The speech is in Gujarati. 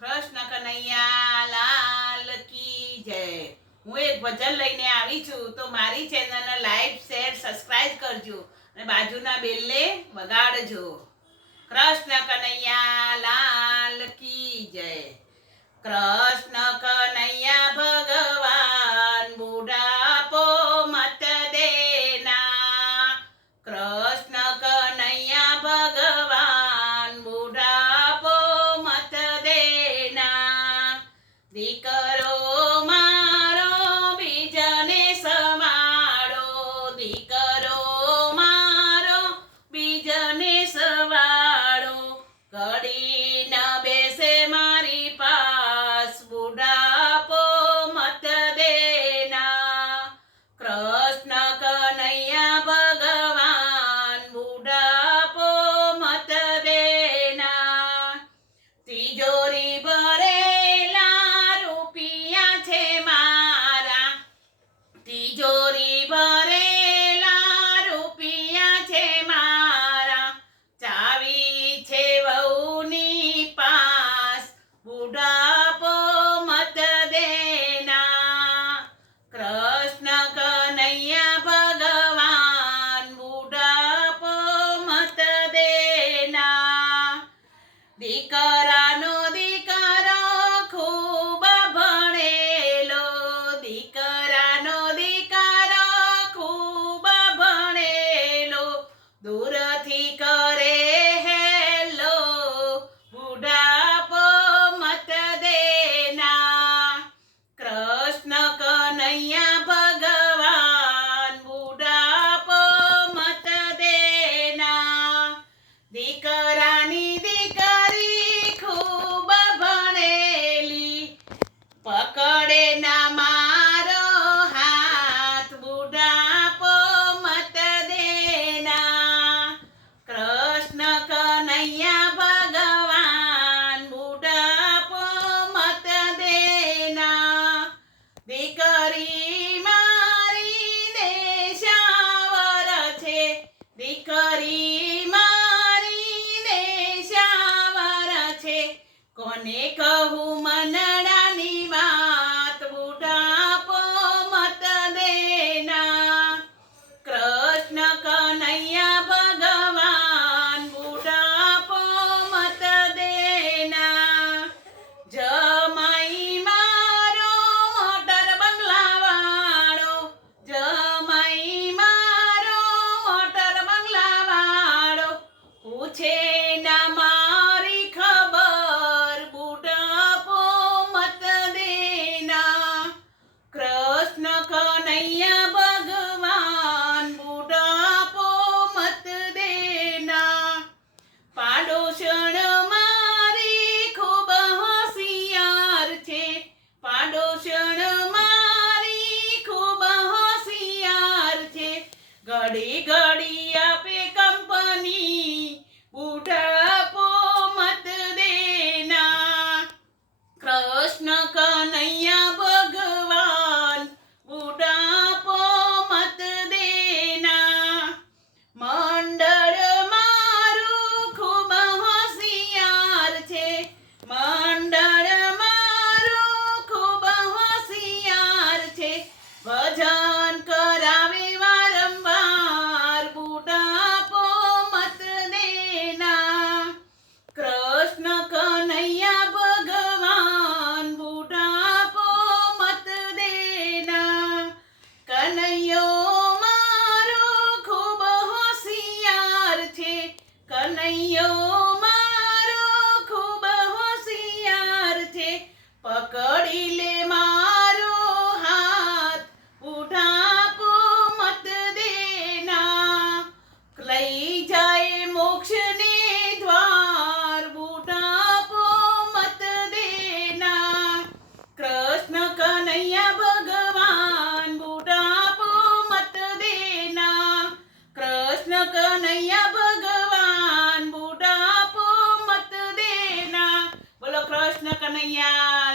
કૃષ્ણ કનૈયા લાલ કી જય। હું એક ભજન લઈને આવી છું, તો મારી ચેનલને લાઈક શેર સબસ્ક્રાઇબ કરજો અને બાજુના બેલને વગાડજો। કૃષ્ણ કનૈયા લાલ કી જય। કૃષ્ણ કનૈયા ભગવાન બુઢાપો મત દેના। કૃષ્ણ કનૈયા ભગવાન બુઢાપો મત દેના। દીકરો મારો બીજને સવાળો, દીકરો મારો બીજને સવાળો, ઘડી ન બેસે મારી પાસ બુઢાપો મત દેના। કૃષ્ણ કનૈયા ભગવાન બુઢાપો મત દેના। તિજોરી ભરેલા રૂપિયા છે મારા, તિજોરી ભરેલા રૂપિયા છે મારા, ચાવી છે વહુની પાસ બુઢાપો મત દેના। કૃષ્ણ કનૈયા ભગવાન બુઢાપો મત દેના। દીકરાનો દીકરો ખૂબ ભણેલો, દીકરાનો દીકરો ખૂબ ભણેલો, દૂરથી કરે હેલો બુઢાપો મત દેના। કૃષ્ણ કનૈયા ભગવાન બુઢાપો મત દેના। દીકરાની દીકરી ખૂબ ભણેલી, પકડે ના મારો હાથ બુઢાપો મત દેના। કૃષ્ણ કનૈયા ભગવાન બુઢાપો મત દેના। દીકરી મારી દેશાવર છે, દીકરી મારી દેશાવર છે, કોને કહું મનડાની વાત બુઢાપો મત દેના। કૃષ્ણ કનૈયા ભગવાન બુઢાપો મત દેના। જમાઈ મારો મોટર બંગલાવાળો, જમાઈ મારો મોટર બંગલાવાળો, પૂછે ના મારી ખબર બુઢાપો મત દેના। કૃષ્ણ કનૈયા ભગવાન બુઢાપો મત દેના। પાડોશણ મારી ખૂબ હોશિયાર છે, પાડોશણ મારી ખૂબ હોશિયાર છે, ઘડી ઘડી આપે કંપની બુઢાપો મત દેના। કૃષ્ણ કનૈયા ભગવાન બુઢાપો મત દેના। મંડળ મારું ખૂબ હોશિયાર છે, મંડળ મારું ખૂબ હોશિયાર છે, ભજન કરાવે વારંવાર બુઢાપો મત દેના। કૃષ્ણ કનૈયા ભગવાન બુઢાપો મત દેના। કનૈયો મારો ખૂબ હોશિયાર છે, કનૈયો મારો ખૂબ હોશિયાર છે, પકડી લે મારો હાથ બુઢાપો મત દેના। લઈ જાય મોક્ષને દ્વાર બુઢાપો મત દેના। કૃષ્ણ કનૈયા ભગવાન બુઢાપો મત દેના। કૃષ્ણ કનૈયા ભગવાન બુઢાપો મત દેના। બોલો કૃષ્ણ કનૈયા